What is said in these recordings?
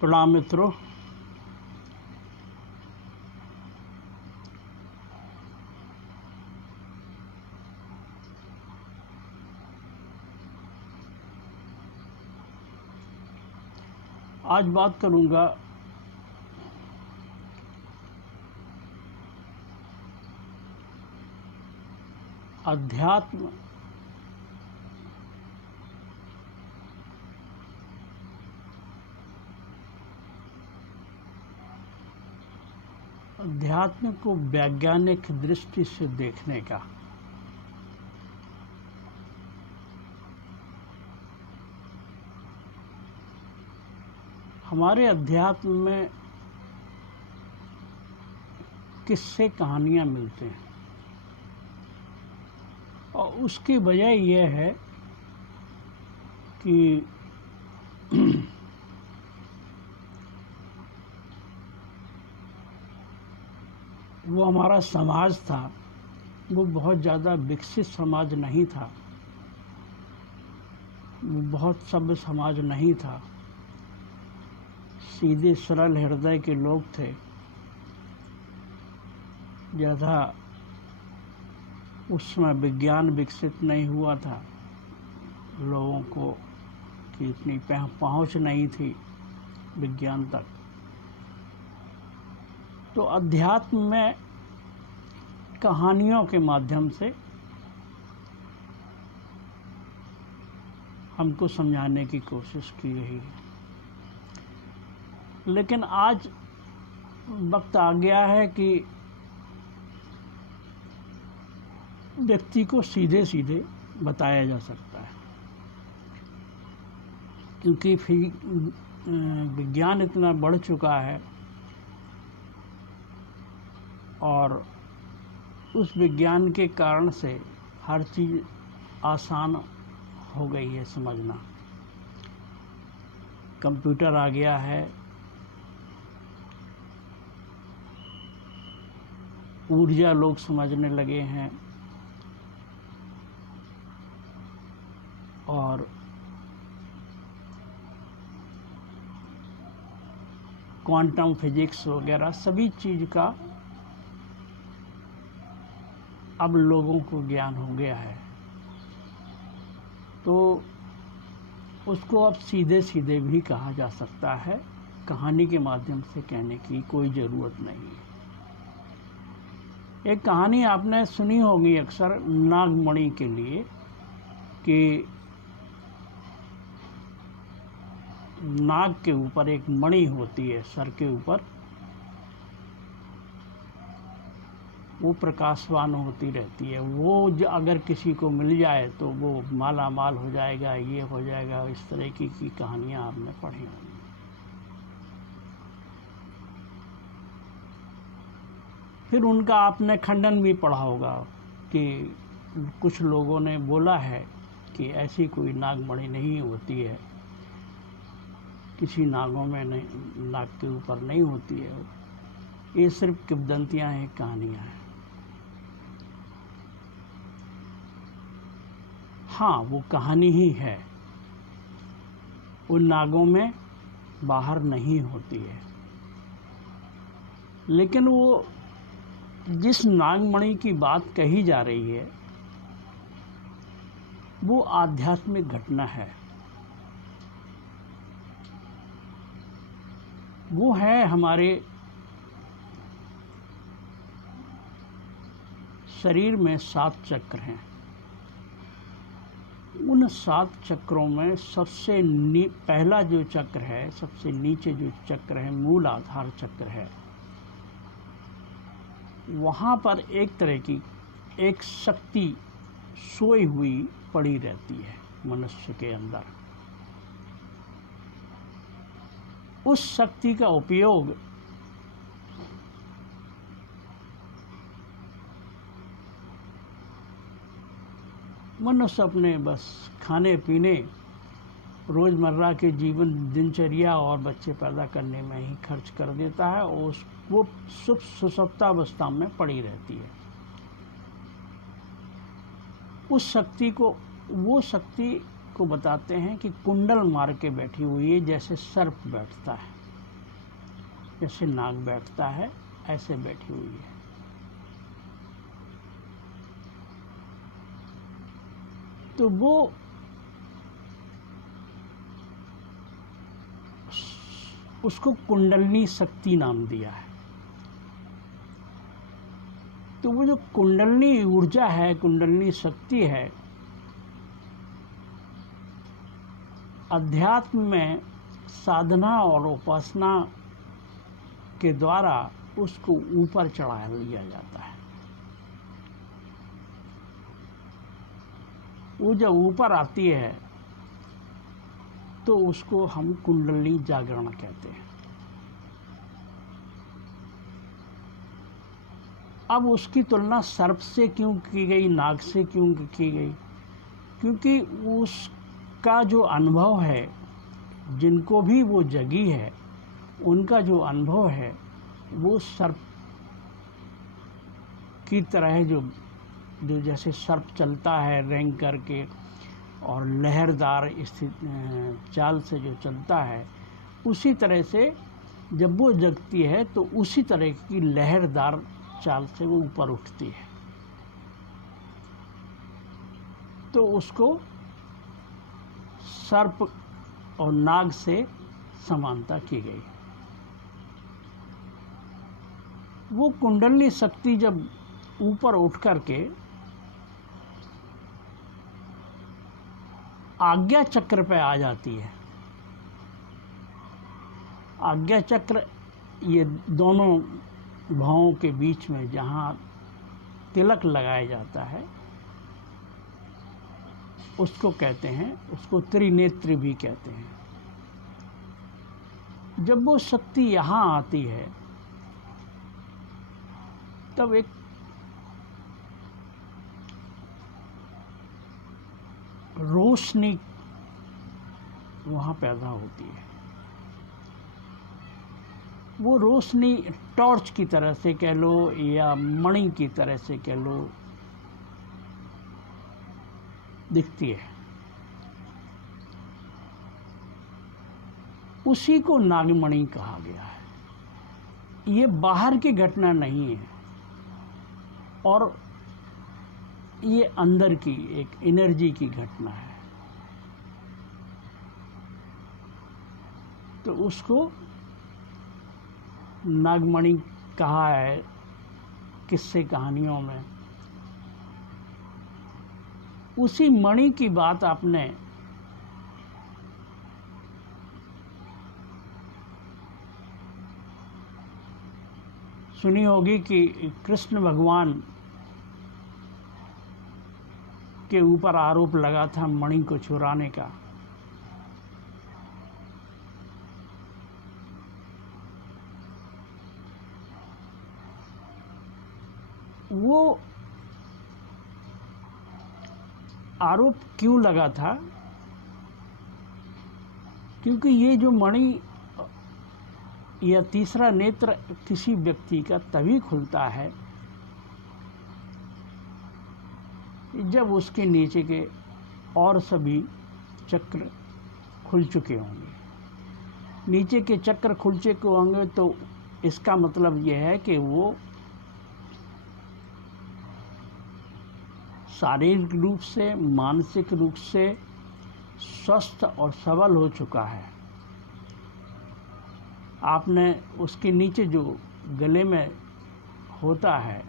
प्रणाम मित्रों। आज बात करूंगा अध्यात्म को वैज्ञानिक दृष्टि से देखने का। हमारे अध्यात्म में किस्से कहानियां मिलते हैं और उसकी वजह यह है कि वो हमारा समाज था, वो बहुत ज़्यादा विकसित समाज नहीं था, वो बहुत सभ्य समाज नहीं था। सीधे सरल हृदय के लोग थे। ज़्यादा उस समय विज्ञान विकसित नहीं हुआ था, लोगों को की इतनी पहुंच नहीं थी विज्ञान तक। तो अध्यात्म में कहानियों के माध्यम से हमको समझाने की कोशिश की गई है। लेकिन आज वक्त आ गया है कि व्यक्ति को सीधे सीधे बताया जा सकता है, क्योंकि विज्ञान इतना बढ़ चुका है और उस विज्ञान के कारण से हर चीज़ आसान हो गई है समझना। कंप्यूटर आ गया है, ऊर्जा लोग समझने लगे हैं और क्वांटम फिजिक्स वगैरह सभी चीज़ का अब लोगों को ज्ञान हो गया है। तो उसको अब सीधे सीधे भी कहा जा सकता है, कहानी के माध्यम से कहने की कोई ज़रूरत नहीं है। एक कहानी आपने सुनी होगी अक्सर नागमणि के लिए, कि नाग के ऊपर एक मणि होती है सर के ऊपर, वो प्रकाशवान होती रहती है। वो अगर किसी को मिल जाए तो वो माला माल हो जाएगा, ये हो जाएगा। इस तरह की कहानियां आपने पढ़ी होंगी। फिर उनका आपने खंडन भी पढ़ा होगा कि कुछ लोगों ने बोला है कि ऐसी कोई नागमणि नहीं होती है, किसी नागों में नहीं, नाग के ऊपर नहीं होती है। ये सिर्फ किंवदंतियां हैं, कहानियां हैं। हाँ, वो कहानी ही है, उन नागों में बाहर नहीं होती है। लेकिन वो जिस नागमणि की बात कही जा रही है वो आध्यात्मिक घटना है। वो है हमारे शरीर में 7 चक्र हैं। उन 7 चक्रों में सबसे पहला जो चक्र है, सबसे नीचे जो चक्र है, मूल आधार चक्र है, वहाँ पर एक तरह की एक शक्ति सोई हुई पड़ी रहती है मनुष्य के अंदर। उस शक्ति का उपयोग मनुष्य अपने बस खाने पीने, रोज़मर्रा के जीवन दिनचर्या और बच्चे पैदा करने में ही खर्च कर देता है और वो सुषुप्तावस्था में पड़ी रहती है। उस शक्ति को, वो शक्ति को बताते हैं कि कुंडल मार के बैठी हुई है, जैसे सर्प बैठता है। जैसे नाग बैठता है ऐसे बैठी हुई है। तो वो उसको कुंडलनी शक्ति नाम दिया है। तो वो जो कुंडलनी ऊर्जा है, कुंडलनी शक्ति है, अध्यात्म में साधना और उपासना के द्वारा उसको ऊपर चढ़ा लिया जाता है। वो जब ऊपर आती है तो उसको हम कुंडली जागरण कहते हैं। अब उसकी तुलना सर्प से क्यों की गई, नाग से क्यों की गई? क्योंकि उसका जो अनुभव है, जिनको भी वो जगी है, उनका जो अनुभव है वो सर्प की तरह, जो जैसे सर्प चलता है रेंग करके और लहरदार चाल से जो चलता है, उसी तरह से जब वो जगती है तो उसी तरह की लहरदार चाल से वो ऊपर उठती है। तो उसको सर्प और नाग से समानता की गई। वो कुंडली शक्ति जब ऊपर उठ करके आज्ञा चक्र पे आ जाती है। आज्ञा चक्र ये दोनों भावों के बीच में जहाँ तिलक लगाया जाता है उसको कहते हैं, उसको त्रिनेत्र भी कहते हैं। जब वो शक्ति यहाँ आती है तब एक रोशनी वहाँ पैदा होती है। वो रोशनी टॉर्च की तरह से कह लो या मणि की तरह से कह लो दिखती है। उसी को नागमणि कहा गया है। ये बाहर की घटना नहीं है और ये अंदर की एक एनर्जी की घटना है। तो उसको नागमणि कहा है किस्से कहानियों में। उसी मणि की बात आपने सुनी होगी कि कृष्ण भगवान के ऊपर आरोप लगा था मणि को चुराने का। वो आरोप क्यों लगा था? क्योंकि ये जो मणि या तीसरा नेत्र किसी व्यक्ति का तभी खुलता है जब उसके नीचे के और सभी चक्र खुल चुके होंगे। नीचे के चक्र खुल चुके होंगे तो इसका मतलब यह है कि वो शारीरिक रूप से, मानसिक रूप से स्वस्थ और सबल हो चुका है। आपने उसके नीचे जो गले में होता है,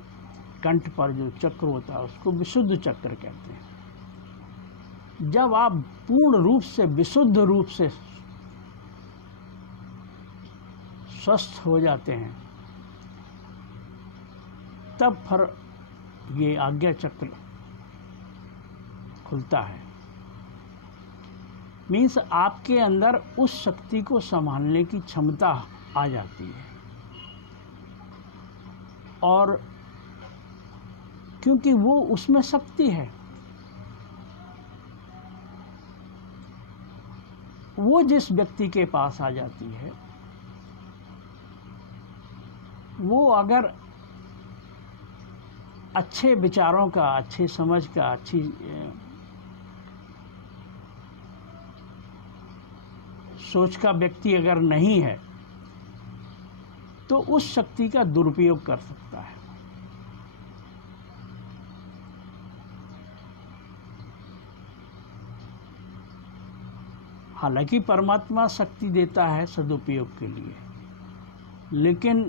कंठ पर जो चक्र होता है, उसको विशुद्ध चक्र कहते हैं। जब आप पूर्ण रूप से, विशुद्ध रूप से स्वस्थ हो जाते हैं तब फिर ये आज्ञा चक्र खुलता है। मीन्स आपके अंदर उस शक्ति को संभालने की क्षमता आ जाती है। और क्योंकि वो उसमें शक्ति है, वो जिस व्यक्ति के पास आ जाती है, वो अगर अच्छे विचारों का, अच्छी समझ का, अच्छी सोच का व्यक्ति अगर नहीं है तो उस शक्ति का दुरुपयोग कर सकता है। हालांकि परमात्मा शक्ति देता है सदुपयोग के लिए, लेकिन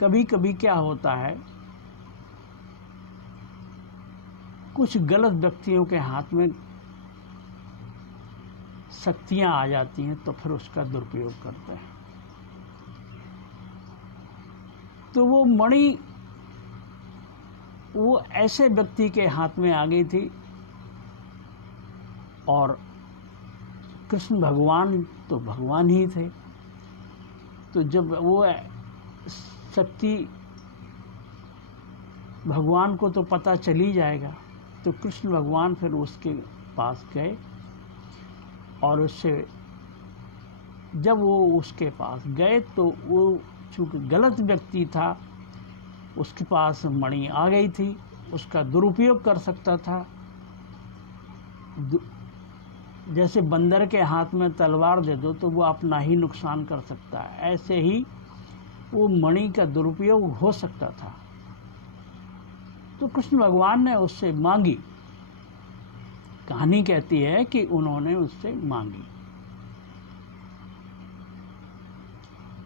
कभी कभी क्या होता है, कुछ गलत व्यक्तियों के हाथ में शक्तियां आ जाती हैं तो फिर उसका दुरुपयोग करते हैं। तो वो मणि वो ऐसे व्यक्ति के हाथ में आ गई थी, और कृष्ण भगवान तो भगवान ही थे। तो जब वो शक्ति भगवान को तो पता चली जाएगा, तो कृष्ण भगवान फिर उसके पास गए, और उससे जब वो उसके पास गए तो वो चूँकि गलत व्यक्ति था, उसके पास मणि आ गई थी, उसका दुरुपयोग कर सकता था। जैसे बंदर के हाथ में तलवार दे दो तो वो अपना ही नुकसान कर सकता है, ऐसे ही वो मणि का दुरुपयोग हो सकता था। तो कृष्ण भगवान ने उससे मांगी। कहानी कहती है कि उन्होंने उससे मांगी।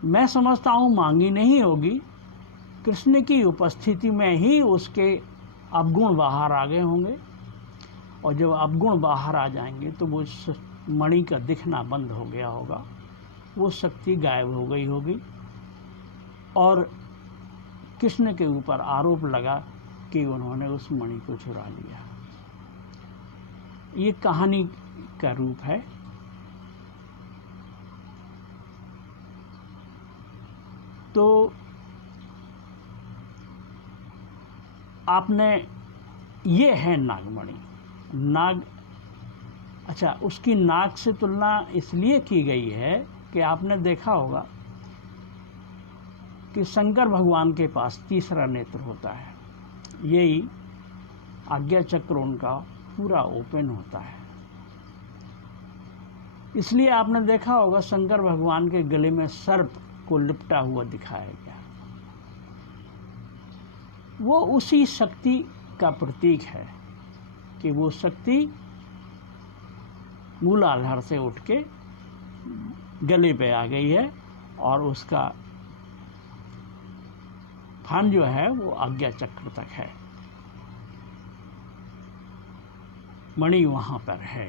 मैं समझता हूं मांगी नहीं होगी, कृष्ण की उपस्थिति में ही उसके अवगुण बाहर आ गए होंगे, और जब अवगुण बाहर आ जाएंगे तो वो मणि का दिखना बंद हो गया होगा, वो शक्ति गायब हो गई होगी, और कृष्ण के ऊपर आरोप लगा कि उन्होंने उस मणि को चुरा लिया। ये कहानी का रूप है। तो आपने, ये है नागमणि। नाग, अच्छा, उसकी नाक से तुलना इसलिए की गई है कि आपने देखा होगा कि शंकर भगवान के पास तीसरा नेत्र होता है, यही आज्ञा चक्र उनका पूरा ओपन होता है। इसलिए आपने देखा होगा शंकर भगवान के गले में सर्प को लिपटा हुआ दिखाया गया। वो उसी शक्ति का प्रतीक है कि वो शक्ति मूलाधार से उठ के गले पे आ गई है, और उसका फन जो है वो आज्ञा चक्र तक है, मणि वहाँ पर है।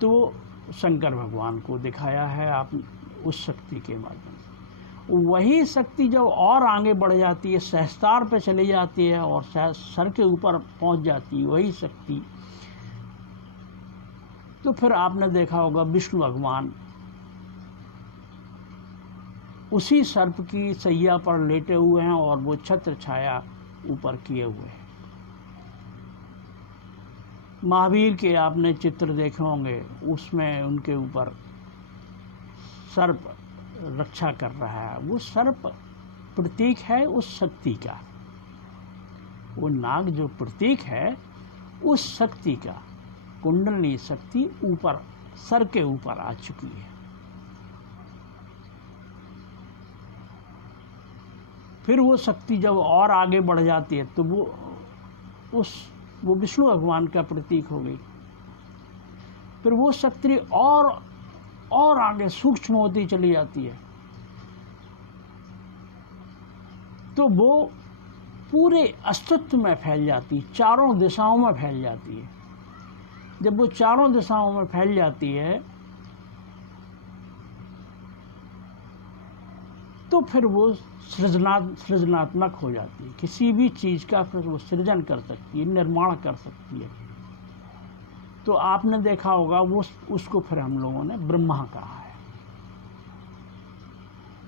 तो शंकर भगवान को दिखाया है आप उस शक्ति के माध्यम से। वही शक्ति जब और आगे बढ़ जाती है, सहस्त्रार पे चली जाती है और सर के ऊपर पहुंच जाती है वही शक्ति, तो फिर आपने देखा होगा विष्णु भगवान उसी सर्प की सैया पर लेटे हुए हैं और वो छत्र छाया ऊपर किए हुए हैं। महावीर के आपने चित्र देखे होंगे, उसमें उनके ऊपर सर्प रक्षा कर रहा है। वो सर्प प्रतीक है उस शक्ति का, वो नाग जो प्रतीक है उस शक्ति का। कुंडलिनी शक्ति ऊपर सर के ऊपर आ चुकी है। फिर वो शक्ति जब और आगे बढ़ जाती है तो वो विष्णु भगवान का प्रतीक हो गई। फिर वो शक्ति और आगे सूक्ष्म होती चली जाती है, तो वो पूरे अस्तित्व में फैल जाती है, चारों दिशाओं में फैल जाती है। जब वो चारों दिशाओं में फैल जाती है तो फिर वो सृजनात्मक हो जाती है, किसी भी चीज़ का फिर वो सृजन कर सकती है, निर्माण कर सकती है। तो आपने देखा होगा वो उसको फिर हम लोगों ने ब्रह्मा कहा है।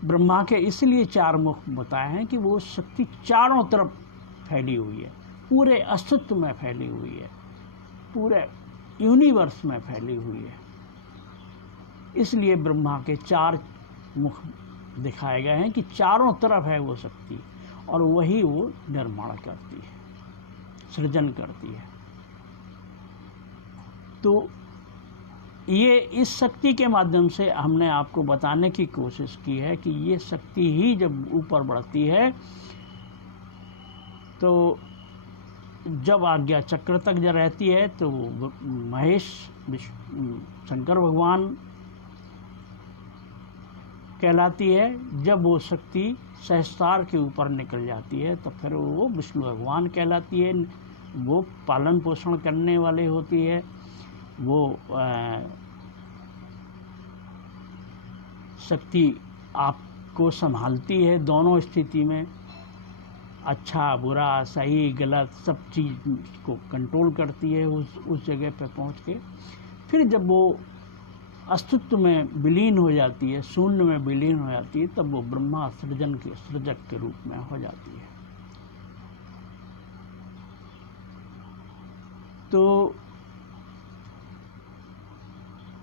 ब्रह्मा के इसलिए चार मुख बताए हैं कि वो शक्ति चारों तरफ फैली हुई है, पूरे अस्तित्व में फैली हुई है, पूरे यूनिवर्स में फैली हुई है। इसलिए ब्रह्मा के चार मुख दिखाए गए हैं कि चारों तरफ है वो शक्ति, और वही वो निर्माण करती है, सृजन करती है। तो ये इस शक्ति के माध्यम से हमने आपको बताने की कोशिश की है कि ये शक्ति ही जब ऊपर बढ़ती है तो जब आज्ञा चक्र तक जब रहती है तो महेश शंकर भगवान कहलाती है। जब वो शक्ति सहस्त्रार के ऊपर निकल जाती है तो फिर वो विष्णु भगवान कहलाती है। वो पालन पोषण करने वाले होती है, वो शक्ति आपको संभालती है दोनों स्थिति में, अच्छा बुरा सही गलत सब चीज़ को कंट्रोल करती है उस जगह पे पहुंच के। फिर जब वो अस्तित्व में विलीन हो जाती है, शून्य में विलीन हो जाती है, तब वो ब्रह्मा सृजन के सृजक के रूप में हो जाती है। तो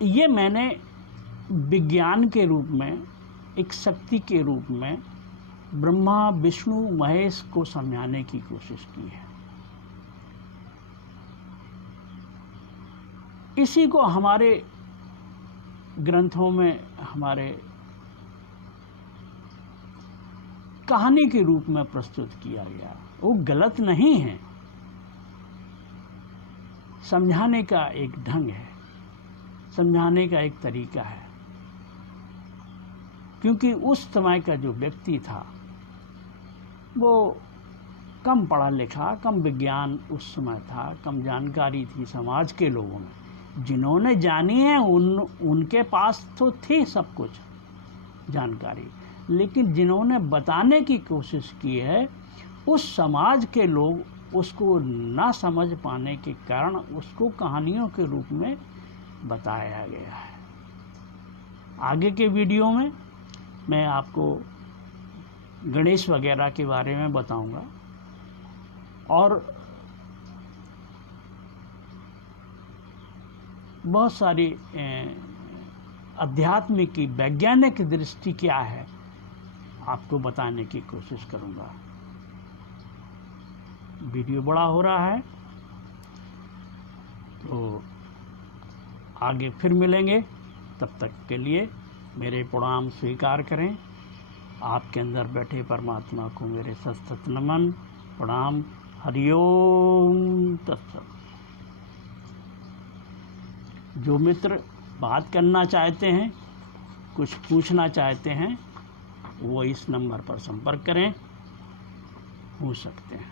ये मैंने विज्ञान के रूप में, एक शक्ति के रूप में ब्रह्मा विष्णु महेश को समझाने की कोशिश की है। इसी को हमारे ग्रंथों में, हमारे कहानी के रूप में प्रस्तुत किया गया। वो गलत नहीं है, समझाने का एक ढंग है, समझाने का एक तरीका है। क्योंकि उस समय का जो व्यक्ति था वो कम पढ़ा लिखा, कम विज्ञान उस समय था, कम जानकारी थी समाज के लोगों में। जिन्होंने जानी है उनके पास तो थी सब कुछ जानकारी, लेकिन जिन्होंने बताने की कोशिश की है उस समाज के लोग उसको ना समझ पाने के कारण उसको कहानियों के रूप में बताया गया है। आगे के वीडियो में मैं आपको गणेश वगैरह के बारे में बताऊंगा और बहुत सारी अध्यात्म की वैज्ञानिक दृष्टि क्या है आपको बताने की कोशिश करूंगा। वीडियो बड़ा हो रहा है तो आगे फिर मिलेंगे, तब तक के लिए मेरे प्रणाम स्वीकार करें। आपके अंदर बैठे परमात्मा को मेरे सशक्त नमन प्रणाम। हरिओम तत्सत। जो मित्र बात करना चाहते हैं, कुछ पूछना चाहते हैं, वो इस नंबर पर संपर्क करें, पूछ सकते हैं।